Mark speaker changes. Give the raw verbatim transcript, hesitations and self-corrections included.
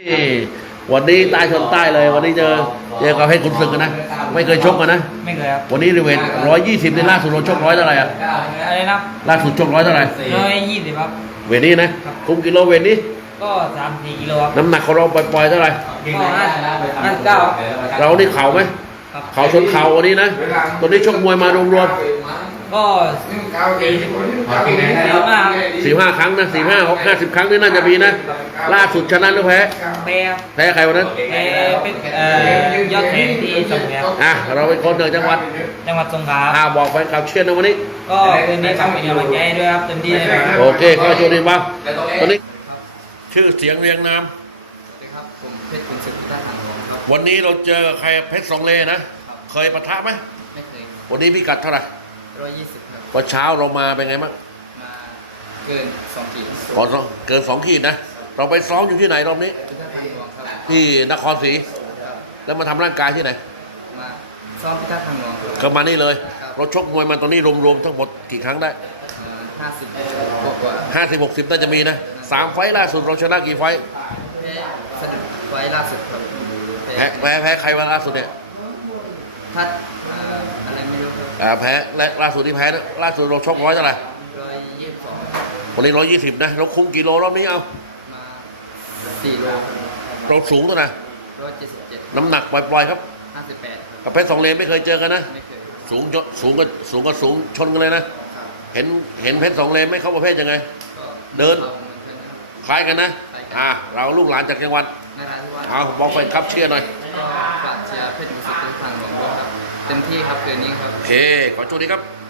Speaker 1: นี่วันนี้ใต้ชนใต้เลยวันนี้เจอเจอกับเพชรขุนศึกกันนะไม่เคยชกกันนะ
Speaker 2: ไม่เคยครับ
Speaker 1: วันนี้เวทร้อยยี่สิบในล่าสุดเราชกร้อยเท่าไหร่อ่ะ
Speaker 2: อะไรนะ
Speaker 1: ล่าสุดชกร้อยเท่าไหร่
Speaker 2: ร้อยยี่สิบครับ
Speaker 1: เวทนี้นะคุมกิโลเวทนี้
Speaker 2: ก็สามสี่กิโลครับ
Speaker 1: น้ำหนักของเราปล่อยๆเท่าไหร่
Speaker 2: ก็ห้าห้าเก้า
Speaker 1: เรานี่เข่าไหมเข่าชนเข่าวันนี้นะตัวนี้ชกมวยมารวม
Speaker 2: ๆก็สี่ห้า
Speaker 1: สี่ห้าครั้งนะสี่ห้าหกห้าสิบครั้งนี่น่าจะมีนะล่าสุดชนะหรือแพ้
Speaker 2: แพ้
Speaker 1: แพ้ใครวันนั้น
Speaker 2: แพ้เป็นเอ่อยอดแสนที่สงขลา
Speaker 1: อ่ะเราเป็นคนเดินจังหวัด
Speaker 2: จังหวัดสงขลา
Speaker 1: อ่าบอกแฟนข่าวเชียร์ในวันนี้
Speaker 2: ก็คืนนี้ฝากเป็นกำลังใจด้วยครับเต็มที่เลย
Speaker 1: โอเคก็โชคดีบ้างตอนนี้ชื่อเสียงเรียงนาม
Speaker 2: ครับผมเพชรขุนศึกพิทักษ์หางหลวงครับ
Speaker 1: วันนี้เราเจอใครเพชรสองเลนะเคยปะทะไหม
Speaker 2: ไม่เคย
Speaker 1: วันนี้พิกัดเท่าไหร่
Speaker 2: ร้อยยี่สิบครับ
Speaker 1: วันเช้าเรามาเป็นไงบ้าง
Speaker 2: มาเกินสองขีด
Speaker 1: ก่อนเกินสองขีดนะเราไปซ้อมอยู่ที่ไหนรอบนี้
Speaker 2: พิทักษ์หางหลวงครับ
Speaker 1: ที่นครศรีแล้วมาทำร่างกายที่ไหน
Speaker 2: มาซ้อมพิทักษ์หางหลวง
Speaker 1: ก็มานี่เลยเราชกมวยมันตอนนี้รวมๆทั้งหมดกี่ครั้งได้
Speaker 2: ห้าสิบกว่า
Speaker 1: ห้าสิบหกสิบน่าจะมีนะสามไฟล์ล่าสุดเราชนะกี่ไฟล์
Speaker 2: แพ้สะดุดไฟล่าสุดครับ
Speaker 1: แพ้แพ้แพ้ใครวันล่าสุดเนี่ย
Speaker 2: พัดอะไรไม่รู้ครับ
Speaker 1: อ่าแพ้และล่าสุดที่แพ้ล่าสุดเราชกร้อยเท่าไหร่
Speaker 2: ร้อยยี่สิบสอง
Speaker 1: วันนี้ร้อยยี่สิบนะเราคุมกิโลรอบนี้เอา
Speaker 2: มาสี่โล
Speaker 1: เราสูงเท่าไหร่
Speaker 2: ร้อยเจ็ดสิบเจ็ด
Speaker 1: น้ำหนักปล่อยๆครับ
Speaker 2: ห้าสิบแปด
Speaker 1: กับเพชรสองเลนไม่เคยเจอกันนะ
Speaker 2: ไม่เคย
Speaker 1: สูงสูงก็สูงก็สูงชนกันเลยนะเห็นเห็นเพชรสองเลนไม่เข้าประเภทยังไงเดินคล้ายกันนะอ่าเราลูกหลานจากจังหวัดเอาบอกไปครับเชียร์หน่อย
Speaker 2: ฝากเชียร์เพชรขุนศึกพิทักษ์หางหลวงด้วยครับเต็มที่ครับเกินนี้ครับ
Speaker 1: โอเคขอโชคดีครับ